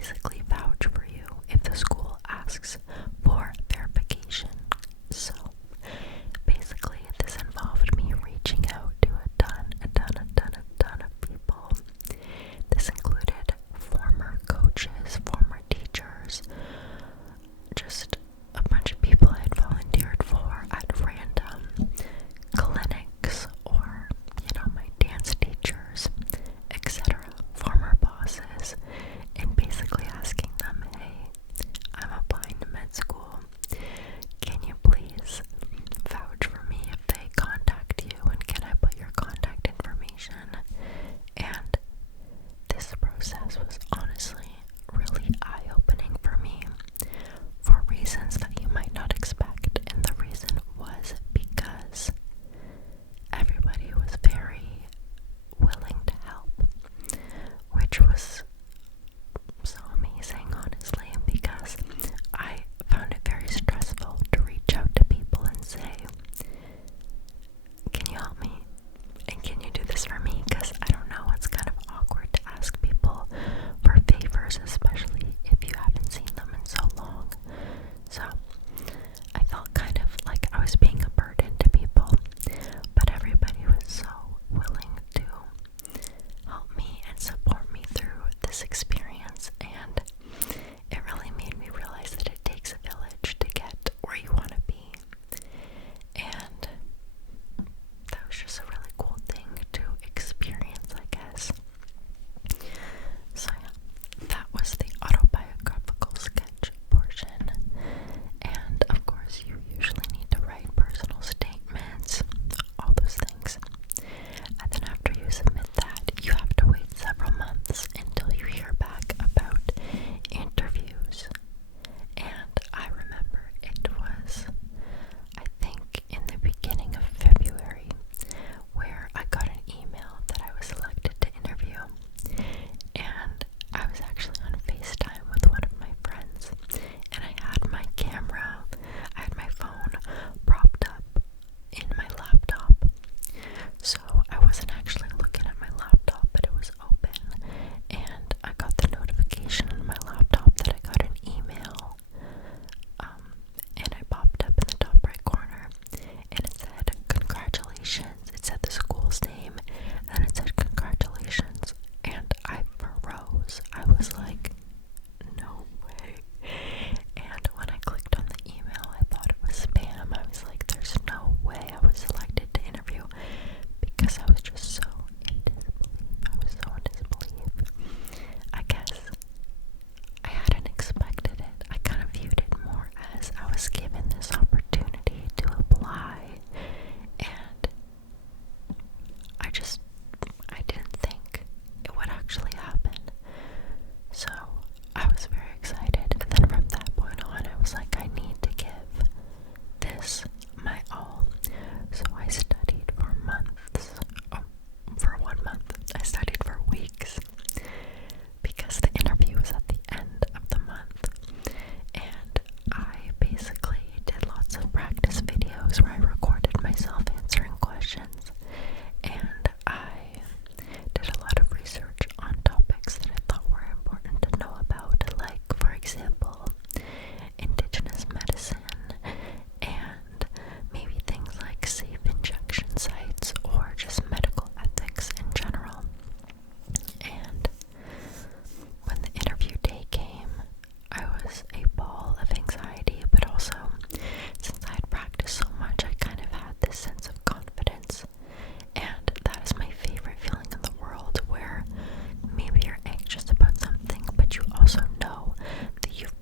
basically vouch for you if the school asks for verification. So basically this involved me reaching out to a ton of people. This included former coaches, former teachers, just a bunch of people I had volunteered for at random clinics, or, my dance teachers, etc., former bosses, and basically asking them, hey, I'm applying to med school. Can you please vouch for me if they contact you, and can I put your contact information? And this process was honestly really eye-opening for me for reasons that you might not expect, and the reason was because everybody was very willing to help, which was so amazing, honestly, because I found it very stressful to reach out to people and say, can you help me? And can you do this for me? Because I don't know, it's kind of awkward to ask people for favors, especially if you haven't seen them in so long. So I felt kind of like I was being a burden to people, but everybody was so willing to help me and support me through this experience, and it really made me realize that it takes a village to get where you want to be. And that was just a really cool thing to experience, I guess. So yeah, that was the autobiographical sketch portion. And of course, you usually need to write personal statements, all those things. And then after you submit that, you have to wait several months until you hear back about interviews. And I remember it was, I think, in the beginning of February, where I got an email that I was selected to interview. And I was actually on FaceTime with one of my friends, and I had my camera, I had my phone propped up in my laptop. So I wasn't actually looking at my laptop, but it was open, and I got the notification on my laptop that I got an email, and I popped up in the top right corner, and it said, congratulations. It said the school's name, and it said congratulations, and I froze. I was like, no way. And when I clicked on the email, I thought it was spam. I was like, there's no way I was selected to interview, because I was just so in disbelief. I was so in disbelief. I guess I hadn't expected it. I kind of viewed it more as I was given this opportunity to apply, and I didn't think it would actually happen. So I was very excited, and then from that point on, I was like, I need to give this my all. So I studied for months. For 1 month. I studied for weeks, because the interview was at the end of the month, and I basically did lots of practice videos where I recorded myself answering questions, and I did a lot of research on topics that I thought were important to know about, like, for example, indigenous medicine, and maybe things like safe injection sites, or just medical ethics in general. And when the interview day came, I was a ball of anxiety, but also, since I had practiced so much, I kind of had this sense of confidence. And that is my favorite feeling in the world, where maybe you're anxious about something, but you also know that you've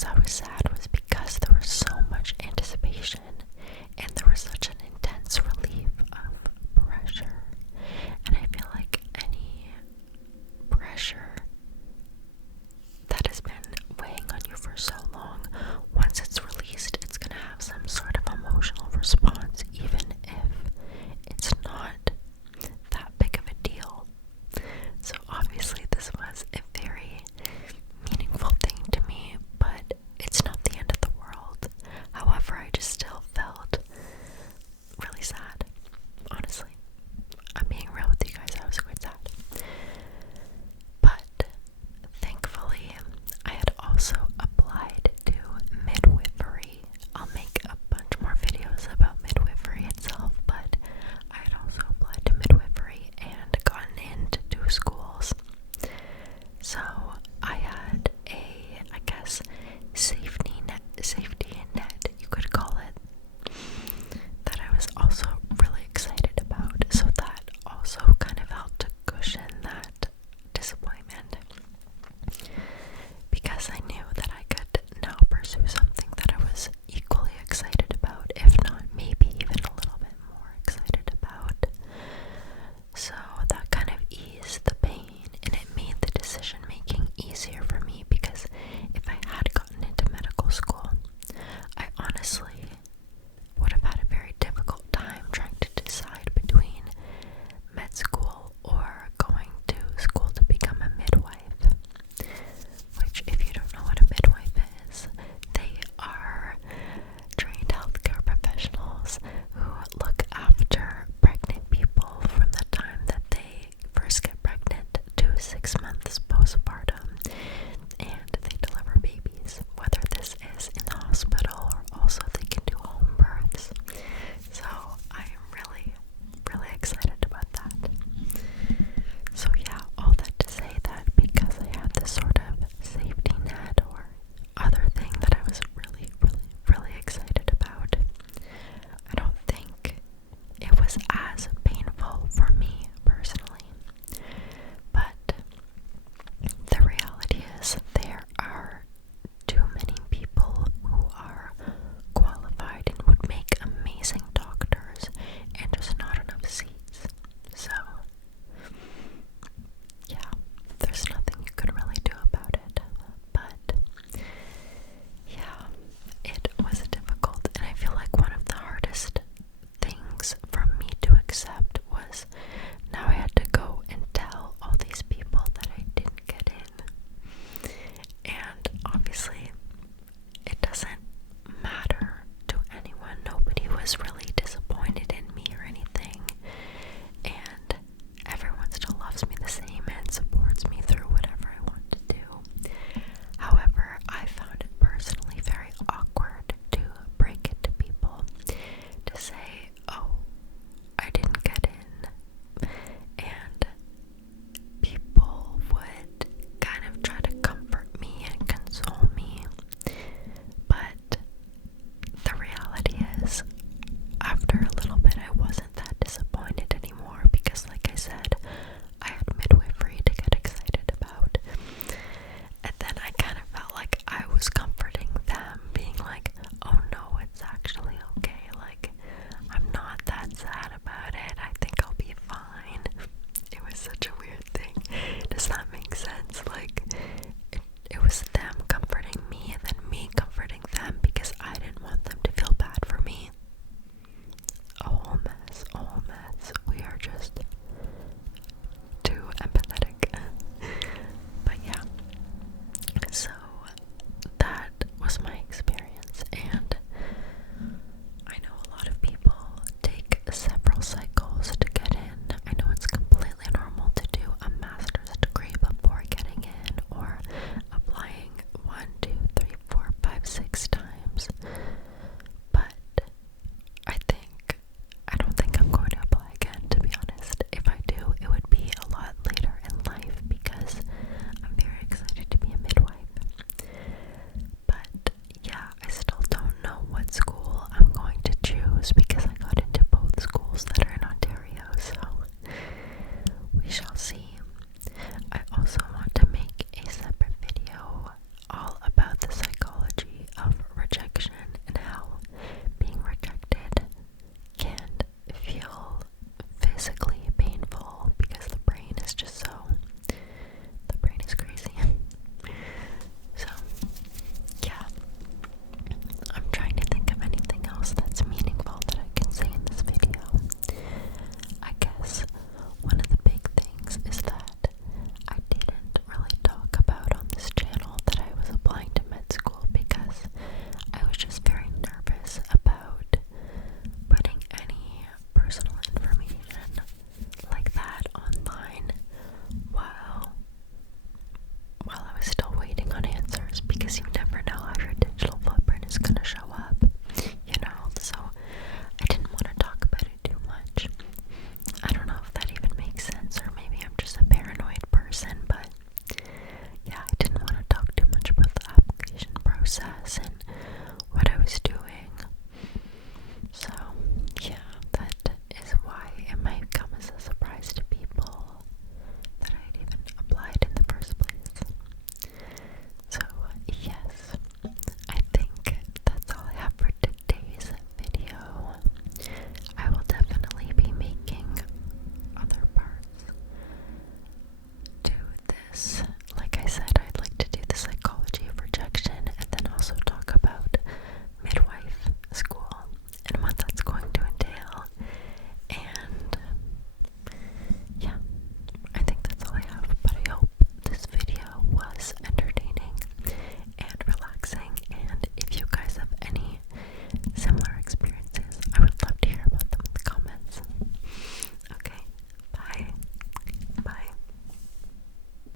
reasons I was sad was because there was so much anticipation and there was such an intense relief of pressure. And I feel like any pressure that has been weighing on you for so long, once it's released, it's going to have some sort of emotional response, even if it's not that big of a deal. So obviously this was a very meaningful thing to me, but it's not the end of the world. However, I just still process, and